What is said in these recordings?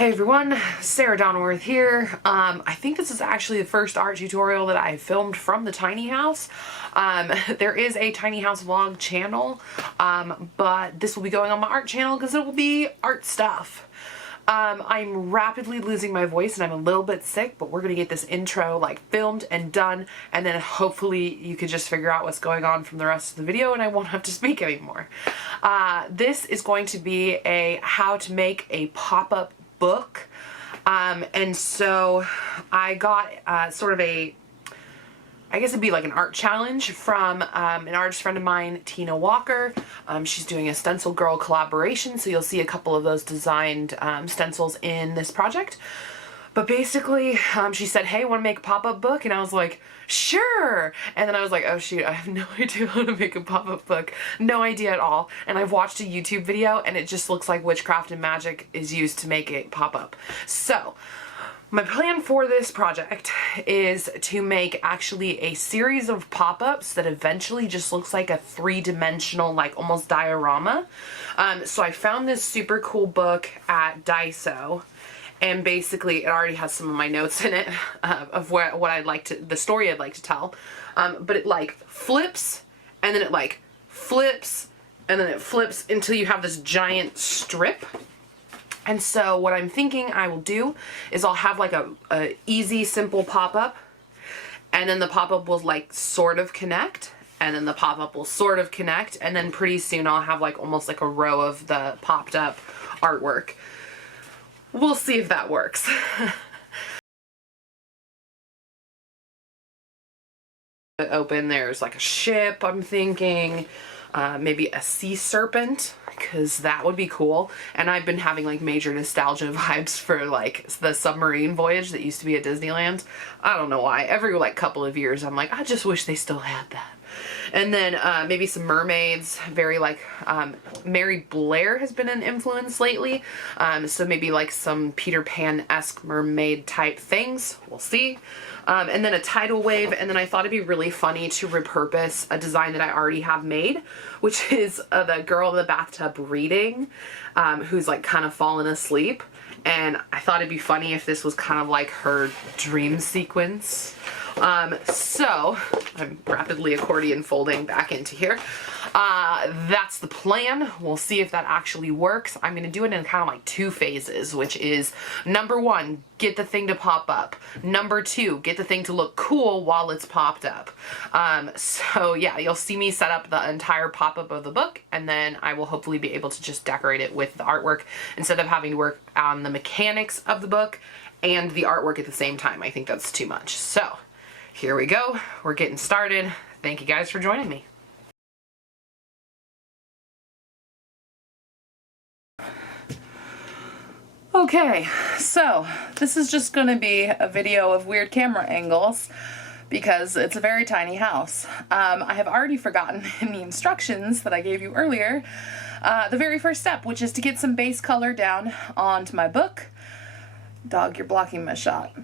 Hey everyone, Sarah Donawerth here. I think this is actually the first art tutorial that I filmed from the tiny house. There is a tiny house vlog channel, but this will be going on my art channel because it will be art stuff. I'm rapidly losing my voice and I'm a little bit sick, but we're gonna get this intro like filmed and done, and then hopefully you could just figure out what's going on from the rest of the video and I won't have to speak anymore. This is going to be a how to make a pop-up book, and so I got sort of a, I guess it'd be like an art challenge from an artist friend of mine, Tina Walker. She's doing a StencilGirl collaboration, so you'll see a couple of those designed stencils in this project. But basically, she said, hey, want to make a pop-up book? And I was like, sure! And then I was like, oh shoot, I have no idea how to make a pop-up book. No idea at all. And I've watched a YouTube video and it just looks like witchcraft and magic is used to make it pop up. So, my plan for this project is to make actually a series of pop-ups that eventually just looks like a three-dimensional, like almost diorama. So I found this super cool book at Daiso. And basically, it already has some of my notes in it of what I'd like to, the story I'd like to tell. But it like flips, and then it like flips, and then it flips until you have this giant strip. And so what I'm thinking I will do is I'll have like a easy, simple pop-up, and then the pop-up will like sort of connect, and then the pop-up will sort of connect, and then pretty soon I'll have like almost like a row of the popped up artwork. We'll see if that works. Open, there's like a ship, I'm thinking, maybe a sea serpent, because that would be cool. And I've been having like major nostalgia vibes for like the submarine voyage that used to be at Disneyland. I don't know why. Every like couple of years I'm like, I just wish they still had that. And then maybe some mermaids, very like, Mary Blair has been an influence lately, so maybe like some Peter Pan-esque mermaid type things, we'll see. And then a tidal wave, and then I thought it'd be really funny to repurpose a design that I already have made, which is the girl in the bathtub reading, who's like kind of fallen asleep. And I thought it'd be funny if this was kind of like her dream sequence. So I'm rapidly accordion folding back into here. That's the plan. We'll see if that actually works. I'm going to do it in kind of like two phases, which is number one, get the thing to pop up. Number two, get the thing to look cool while it's popped up. So yeah, you'll see me set up the entire pop-up of the book, and then I will hopefully be able to just decorate it with the artwork instead of having to work on the mechanics of the book and the artwork at the same time. I think that's too much. So here we go. We're getting started. Thank you guys for joining me. Okay, so this is just going to be a video of weird camera angles because it's a very tiny house. I have already forgotten in the instructions that I gave you earlier the very first step, which is to get some base color down onto my book. Dog, you're blocking my shot.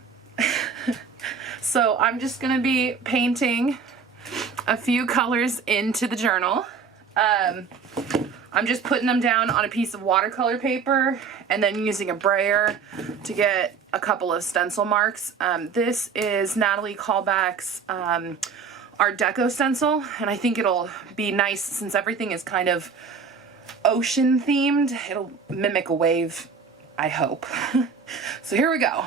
So I'm just gonna be painting a few colors into the journal. I'm just putting them down on a piece of watercolor paper and then using a brayer to get a couple of stencil marks. This is Natalie Callback's Art Deco stencil, and I think it'll be nice since everything is kind of ocean themed. It'll mimic a wave, I hope. So here we go.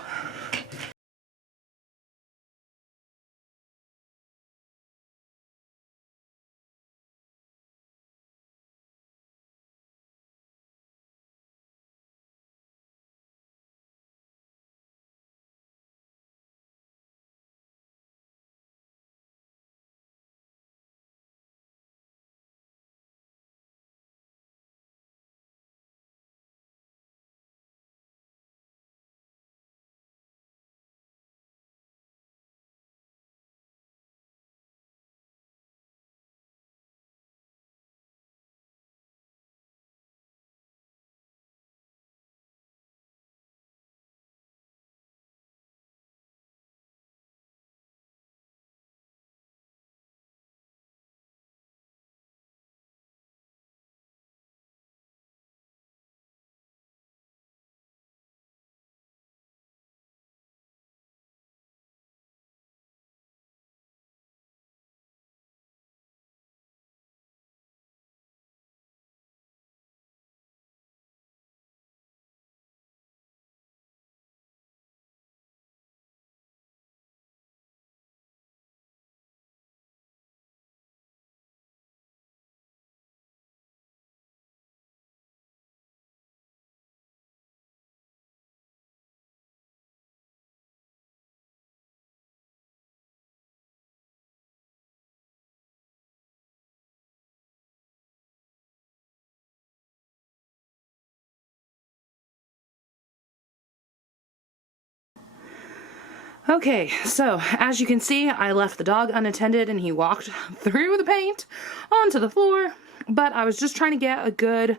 Okay, so as you can see, I left the dog unattended and he walked through the paint onto the floor, but I was just trying to get a good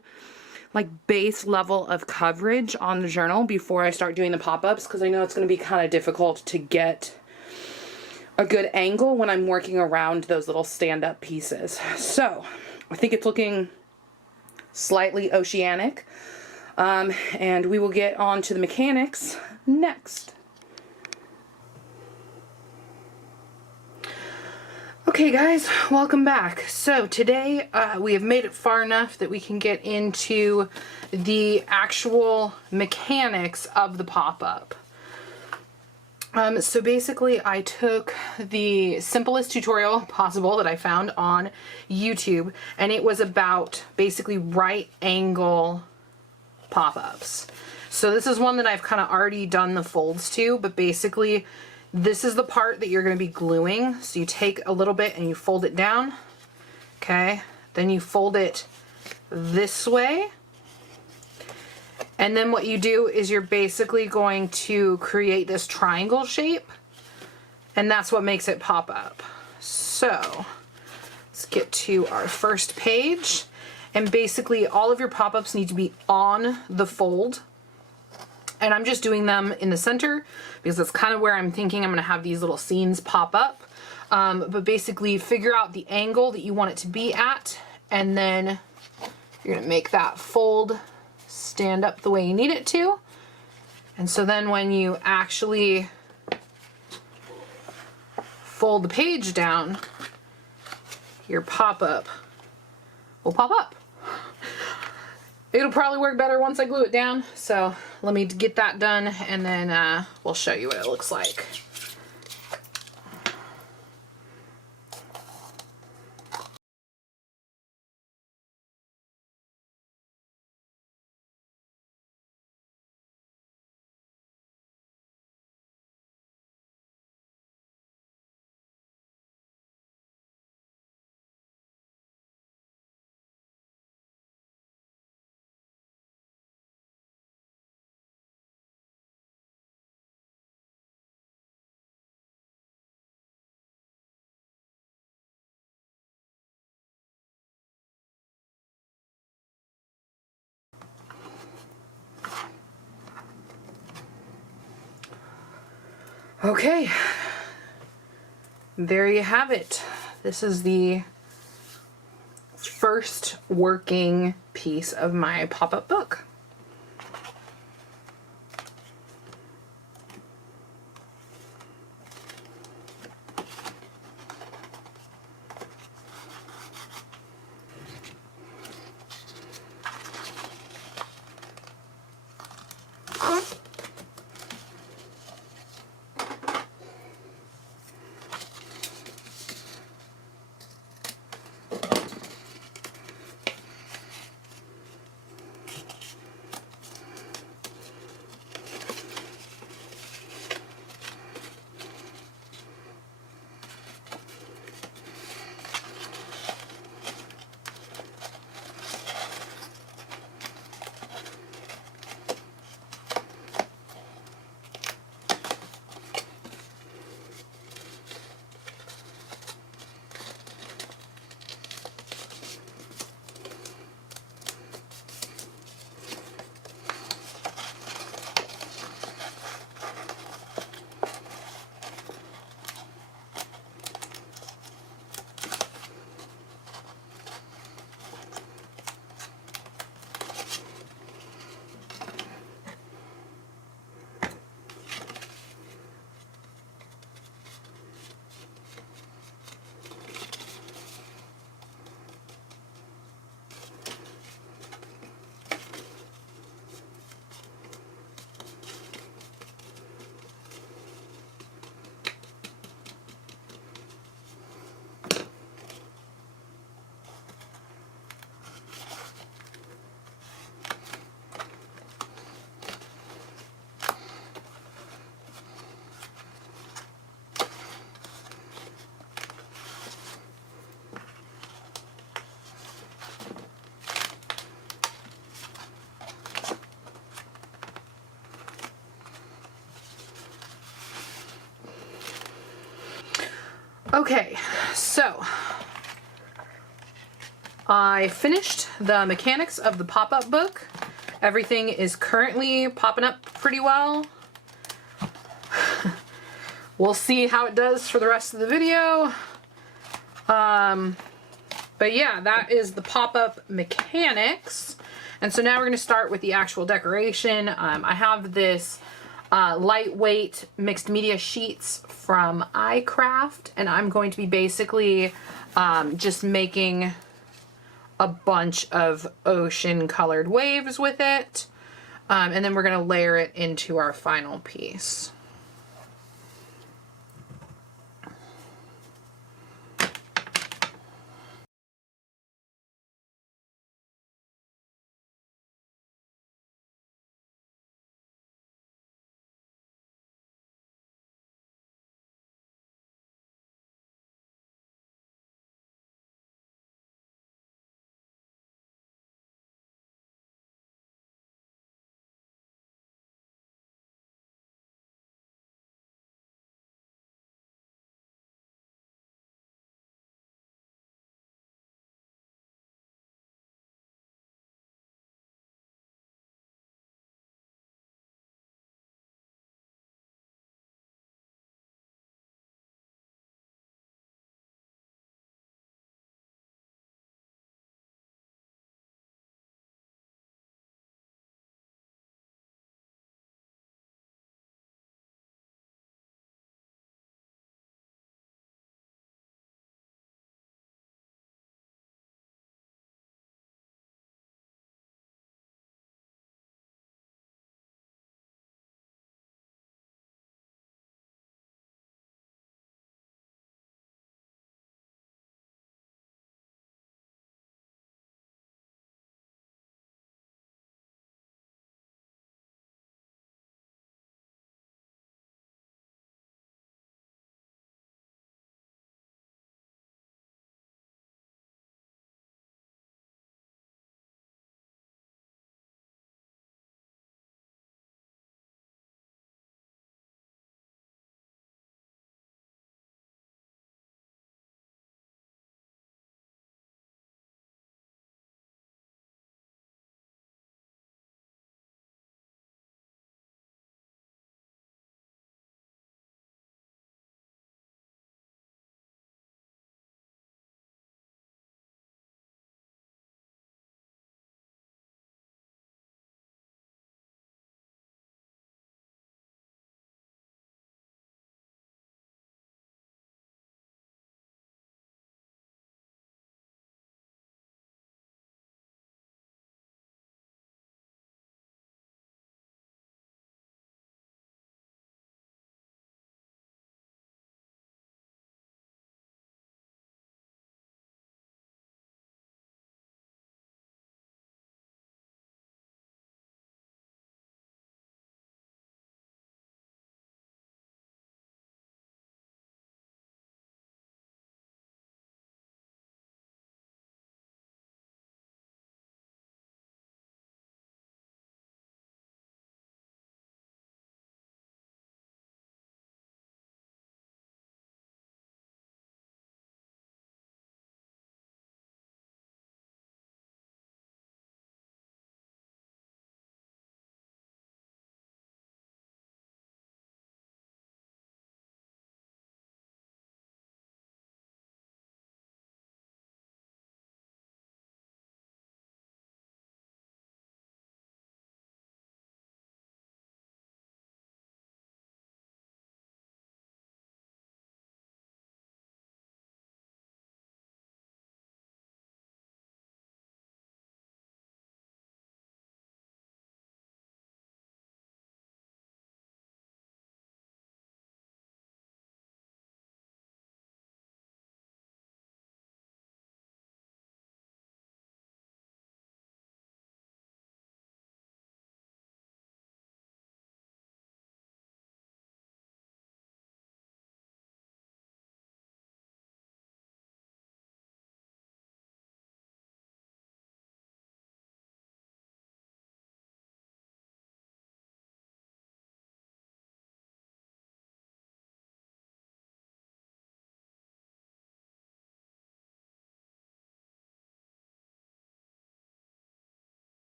like base level of coverage on the journal before I start doing the pop-ups, because I know it's going to be kind of difficult to get a good angle when I'm working around those little stand-up pieces. So I think it's looking slightly oceanic, and we will get on to the mechanics next. Okay guys, welcome back. So today we have made it far enough that we can get into the actual mechanics of the pop-up. So basically I took the simplest tutorial possible that I found on YouTube, and it was about basically right angle pop-ups. So this is one that I've kind of already done the folds to, but basically this is the part that you're going to be gluing. So you take a little bit and you fold it down. Okay. Then you fold it this way. And then what you do is you're basically going to create this triangle shape. And that's what makes it pop up. So let's get to our first page. And basically all of your pop-ups need to be on the fold. And I'm just doing them in the center because that's kind of where I'm thinking I'm going to have these little scenes pop up. But basically figure out the angle that you want it to be at, and then you're going to make that fold stand up the way you need it to. And so then when you actually fold the page down, your pop-up will pop up. It'll probably work better once I glue it down, so let me get that done and then we'll show you what it looks like. Okay, there you have it. This is the first working piece of my pop-up book. Okay, so I finished the mechanics of the pop-up book. Everything is currently popping up pretty well. We'll see how it does for the rest of the video. But yeah, that is the pop-up mechanics. And so now we're going to start with the actual decoration. I have this lightweight mixed media sheets from iCraft, and I'm going to be basically just making a bunch of ocean colored waves with it. And then we're going to layer it into our final piece.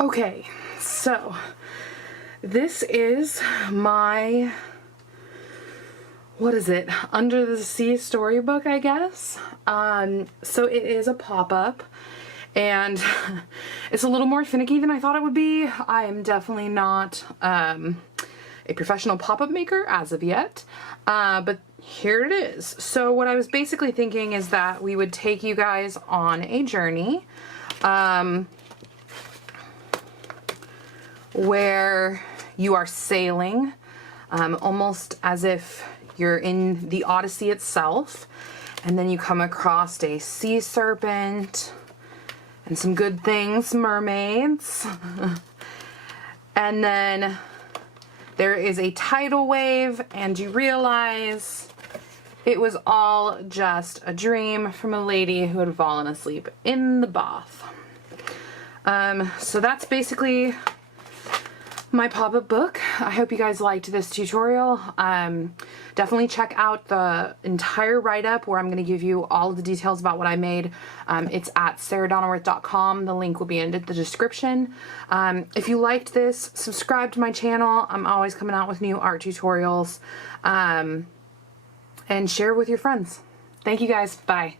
Okay, so this is my, what is it, Under the Sea storybook, I guess. So it is a pop-up, and it's a little more finicky than I thought it would be. I am definitely not a professional pop-up maker as of yet, but here it is. So what I was basically thinking is that we would take you guys on a journey where you are sailing, almost as if you're in the Odyssey itself, and then you come across a sea serpent and some good things, mermaids, and then there is a tidal wave and you realize it was all just a dream from a lady who had fallen asleep in the bath. So that's basically my pop-up book. I hope you guys liked this tutorial. Definitely check out the entire write-up where I'm going to give you all of the details about what I made. It's at SarahDonawerth.com. The link will be in the description. If you liked this, subscribe to my channel. I'm always coming out with new art tutorials. And share with your friends. Thank you guys. Bye.